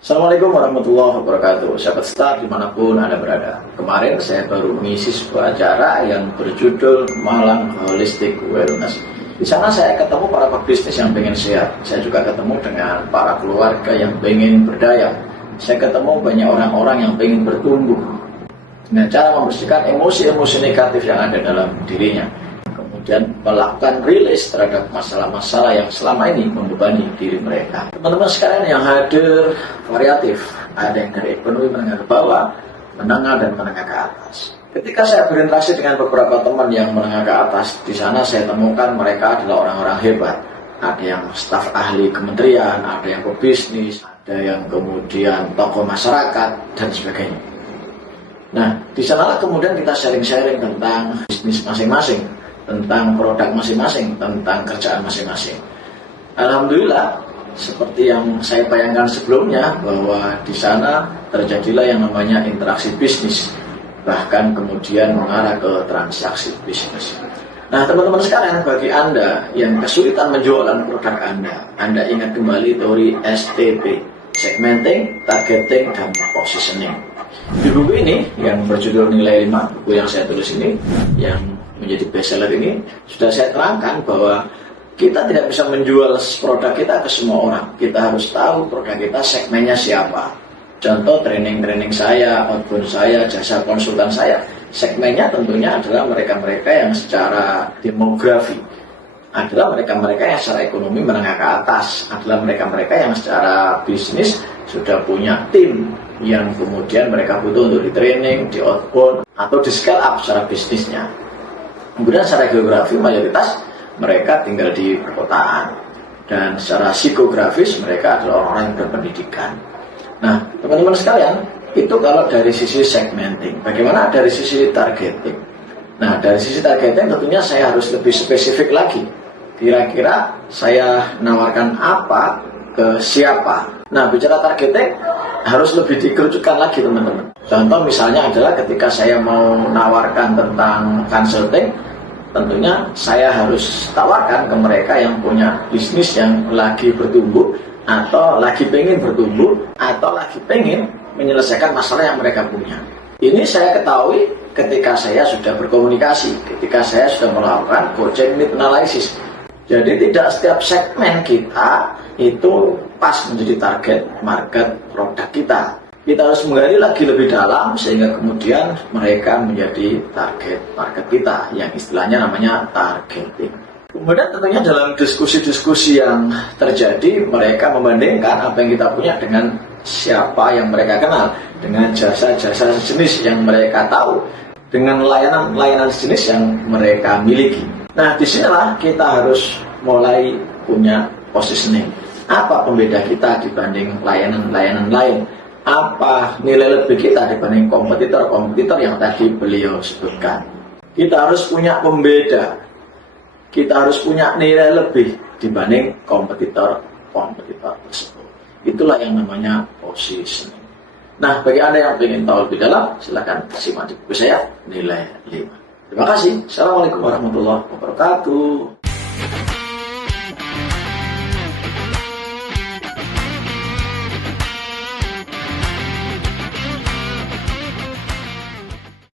Assalamualaikum warahmatullahi wabarakatuh. Sahabat Star dimanapun Anda berada. Kemarin saya baru mengisi sebuah acara yang berjudul Malang Holistic Wellness. Di sana saya ketemu para pebisnis yang pengen sehat. Saya juga ketemu dengan para keluarga yang pengen berdaya. Saya ketemu banyak orang-orang yang pengen bertumbuh dengan cara membersihkan emosi-emosi negatif yang ada dalam dirinya. Kemudian melakukan rilis terhadap masalah-masalah yang selama ini membebani diri mereka. Teman-teman sekalian yang hadir variatif, ada yang dari ekonomi menengah ke bawah, menengah dan menengah ke atas. Ketika saya berinteraksi dengan beberapa teman yang menengah ke atas, di sana saya temukan mereka adalah orang-orang hebat. Ada yang staf ahli kementerian, ada yang pebisnis, ada yang kemudian tokoh masyarakat dan sebagainya. Nah, di sanalah kemudian kita sharing-sharing tentang bisnis masing-masing, tentang produk masing-masing, tentang kerjaan masing-masing. Alhamdulillah, seperti yang saya bayangkan sebelumnya, bahwa di sana terjadilah yang namanya interaksi bisnis, bahkan kemudian mengarah ke transaksi bisnis. Nah, teman-teman sekalian, bagi Anda yang kesulitan menjualan produk Anda ingat kembali teori STP, segmenting, targeting, dan positioning. Di buku ini yang berjudul Nilai 5, buku yang saya tulis ini, yang menjadi bestseller ini, sudah saya terangkan bahwa kita tidak bisa menjual produk kita ke semua orang. Kita harus tahu produk kita segmennya siapa. Contoh training saya, outbound saya, jasa konsultan saya, segmennya tentunya adalah mereka-mereka yang secara demografi, adalah mereka-mereka yang secara ekonomi menengah ke atas, adalah mereka-mereka yang secara bisnis sudah punya tim yang kemudian mereka butuh untuk di training, di outbound, atau di scale up secara bisnisnya. Kemudian secara geografi mayoritas mereka tinggal di perkotaan, dan secara psikografis mereka adalah orang yang berpendidikan. Nah, teman-teman sekalian, itu kalau dari sisi segmenting. Bagaimana dari sisi targeting? Nah, dari sisi targeting tentunya saya harus lebih spesifik lagi. Kira-kira saya menawarkan apa ke siapa? Nah, bicara targeting harus lebih dikerucutkan lagi, teman-teman. Contoh misalnya adalah ketika saya mau menawarkan tentang consulting, tentunya saya harus tawarkan ke mereka yang punya bisnis yang lagi bertumbuh, atau lagi pengen bertumbuh, atau lagi pengen menyelesaikan masalah yang mereka punya. Ini saya ketahui ketika saya sudah berkomunikasi, ketika saya sudah melakukan coaching need analysis. Jadi tidak setiap segmen kita itu pas menjadi target market produk kita. Kita harus menggali lagi lebih dalam sehingga kemudian mereka menjadi target market kita, yang istilahnya namanya targeting. Kemudian tentunya dalam diskusi-diskusi yang terjadi, mereka membandingkan apa yang kita punya dengan siapa yang mereka kenal, dengan jasa-jasa sejenis yang mereka tahu, dengan layanan-layanan sejenis yang mereka miliki. Nah, disinilah kita harus mulai punya positioning. Apa pembeda kita dibanding layanan-layanan lain? Apa nilai lebih kita dibanding kompetitor-kompetitor yang tadi beliau sebutkan? Kita harus punya pembeda. Kita harus punya nilai lebih dibanding kompetitor-kompetitor tersebut. Itulah yang namanya positioning. Nah, bagi Anda yang ingin tahu lebih dalam, silakan simak di buku saya, Nilai 5. Terima kasih. Assalamualaikum warahmatullahi wabarakatuh.